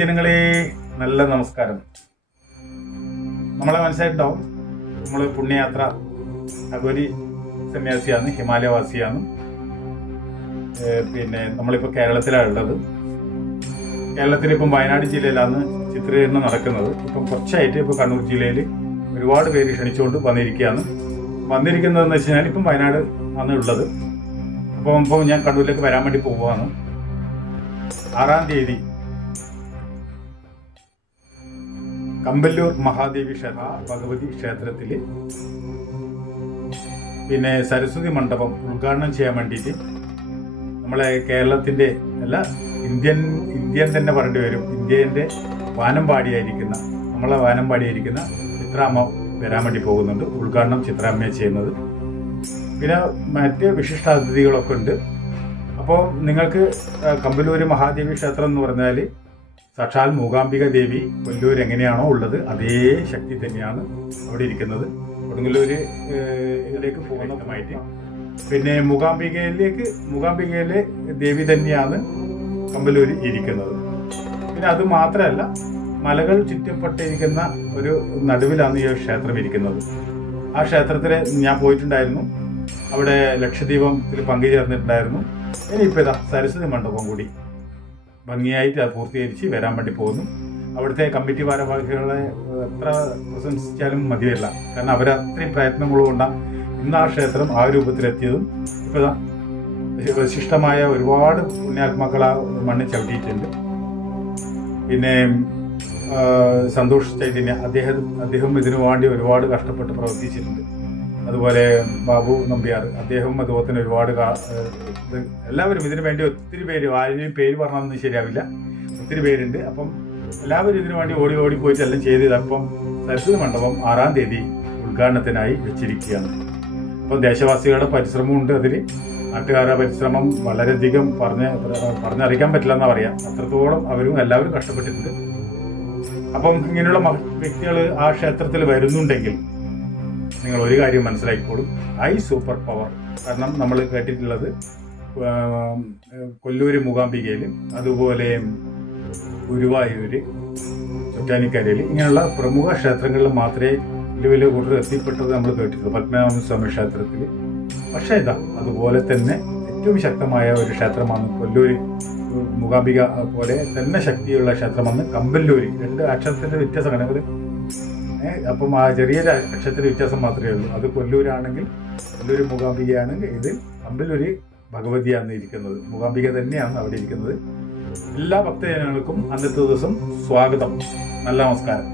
ഹരിജനങ്ങളെ നല്ല നമസ്കാരം. നമ്മളെ മനസ്സിലായിട്ടുണ്ടാവും, നമ്മൾ പുണ്യയാത്ര അഗോരി സന്യാസിയാണ്, ഹിമാലയവാസിയാണ്. പിന്നെ നമ്മളിപ്പോൾ കേരളത്തിലാണ് ഉള്ളത്. കേരളത്തിൽ ഇപ്പം വയനാട് ജില്ലയിലാണ് ചിത്രീകരണം നടക്കുന്നത്. ഇപ്പം കുറച്ചായിട്ട് ഇപ്പോൾ കണ്ണൂർ ജില്ലയിൽ ഒരുപാട് പേര് ക്ഷണിച്ചുകൊണ്ട് വന്നിരിക്കുന്നതെന്ന് വെച്ച് കഴിഞ്ഞാൽ ഇപ്പം വയനാട് ആണ് ഉള്ളത്. അപ്പോൾ ഞാൻ കണ്ണൂരിലേക്ക് വരാൻ വേണ്ടി പോവുകയാണ്. 6-ാം തീയതി കമ്പല്ലൂർ മഹാദേവി ക്ഷേത്ര ഭഗവതി ക്ഷേത്രത്തിൽ പിന്നെ സരസ്വതി മണ്ഡപം ഉദ്ഘാടനം ചെയ്യാൻ വേണ്ടിയിട്ട് നമ്മളെ കേരളത്തിൻ്റെ അല്ല ഇന്ത്യൻ തന്നെ പറയേണ്ടി വരും, ഇന്ത്യൻ്റെ നമ്മളെ വാനമ്പാടിയായിരിക്കുന്ന ചിത്രാമ്മ വരാൻ വേണ്ടി പോകുന്നുണ്ട്. ഉദ്ഘാടനം ചിത്രാമ്മയെ ചെയ്യുന്നത്. പിന്നെ മറ്റ് വിശിഷ്ടാതിഥികളൊക്കെ ഉണ്ട്. അപ്പോൾ നിങ്ങൾക്ക് കമ്പല്ലൂർ മഹാദേവി ക്ഷേത്രം എന്ന് പറഞ്ഞാൽ സാക്ഷാൽ മൂകാംബിക ദേവി കൊല്ലൂർ എങ്ങനെയാണോ ഉള്ളത് അതേ ശക്തി തന്നെയാണ് അവിടെ ഇരിക്കുന്നത്. കൊടുങ്ങല്ലൂരിലേക്ക് പോകുന്നതുമായിട്ട് പിന്നെ മൂകാംബികയിലെ ദേവി തന്നെയാണ് കമ്പല്ലൂർ ഇരിക്കുന്നത്. പിന്നെ അത് മാത്രമല്ല, മലകൾ ചുറ്റപ്പെട്ടിരിക്കുന്ന ഒരു നടുവിലാണ് ഈ ക്ഷേത്രം ഇരിക്കുന്നത്. ആ ക്ഷേത്രത്തിൽ ഞാൻ പോയിട്ടുണ്ടായിരുന്നു. അവിടെ ലക്ഷദ്വീപത്തിൽ പങ്കുചേർന്നിട്ടുണ്ടായിരുന്നു. ഇനിയിപ്പോൾ ഇതാ സരസ്വതി മണ്ഡപം കൂടി ഭംഗിയായിട്ട് അത് പൂർത്തീകരിച്ച് വരാൻ വേണ്ടി പോകുന്നു. അവിടുത്തെ കമ്മിറ്റി ഭാരവാഹികളെ എത്ര പ്രശംസിച്ചാലും മതിയല്ല. കാരണം അവരത്രയും പ്രയത്നങ്ങളും കൊണ്ടാണ് ഇന്ന് ആ ക്ഷേത്രം ആ രൂപത്തിലെത്തിയതും. ഇപ്പോൾ വിശിഷ്ടമായ ഒരുപാട് പുണ്യാത്മാക്കൾ ആ മണ്ണിൽ ചവിട്ടിയിട്ടുണ്ട്. പിന്നെ സന്തോഷ് ചൈതന്യ അദ്ദേഹം ഇതിനു വേണ്ടി ഒരുപാട് കഷ്ടപ്പെട്ട് പ്രവർത്തിച്ചിട്ടുണ്ട്. അതുപോലെ ബാബു നമ്പ്യാർ, അതുപോലെ തന്നെ ഒരുപാട് എല്ലാവരും ഇതിനു വേണ്ടി ഒത്തിരി പേര്, ആരെയും പേര് പറഞ്ഞാൽ ശരിയാവില്ല, ഒത്തിരി പേരുണ്ട്. അപ്പം എല്ലാവരും ഇതിനു വേണ്ടി ഓടി പോയിട്ട് എല്ലാം ചെയ്തത്. അപ്പം സരസ്വതി മണ്ഡപം 6-ാം തീയതി ഉദ്ഘാടനത്തിനായി വെച്ചിരിക്കുകയാണ്. അപ്പം ദേശവാസികളുടെ പരിശ്രമമുണ്ട് അതിൽ. നാട്ടുകാരുടെ പരിശ്രമം വളരെയധികം പറഞ്ഞറിയിക്കാൻ പറ്റില്ല എന്നാ പറയാം. അത്രത്തോളം എല്ലാവരും കഷ്ടപ്പെട്ടിട്ടുണ്ട്. അപ്പം ഇങ്ങനെയുള്ള വ്യക്തികൾ ആ ക്ഷേത്രത്തിൽ വരുന്നുണ്ടെങ്കിൽ നിങ്ങൾ ഒരു കാര്യം മനസ്സിലാക്കിക്കോളും, സൂപ്പർ പവർ. കാരണം നമ്മൾ കേട്ടിട്ടുള്ളത് കൊല്ലൂര് മൂകാംബികയിലും അതുപോലെ ഗുരുവായൂര്, ചൊറ്റാനിക്കരയിൽ ഇങ്ങനെയുള്ള പ്രമുഖ ക്ഷേത്രങ്ങളിൽ മാത്രമേ വലിയ കൂടുതൽ എത്തിപ്പെട്ടത് നമ്മൾ കേട്ടിട്ടുള്ളൂ. പത്മനാഭസ്വാമി ക്ഷേത്രത്തിൽ. പക്ഷേ അതുപോലെ തന്നെ ഏറ്റവും ശക്തമായ ഒരു ക്ഷേത്രമാണ് കൊല്ലൂര് മൂകാംബിക പോലെ തന്നെ ശക്തിയുള്ള ക്ഷേത്രമാണ് കമ്പല്ലൂര്. 2 അക്ഷരത്തിന്റെ വ്യത്യാസമാണ്. അപ്പം ആ ചെറിയൊരു അക്ഷരത്തിന്റെ വ്യത്യാസം മാത്രമേ ഉള്ളൂ. അത് കൊല്ലൂരാണെങ്കിൽ കൊല്ലൂര് മൂകാംബികയാണെങ്കിൽ ഇത് കമ്പല്ലൂര് ഭഗവതിയാണ് ഇരിക്കുന്നത്. മൂകാംബിക തന്നെയാണ് അവിടെ ഇരിക്കുന്നത്. എല്ലാ ഭക്തജനങ്ങൾക്കും അന്നത്തെ ദിവസം സ്വാഗതം. നല്ല നമസ്കാരം.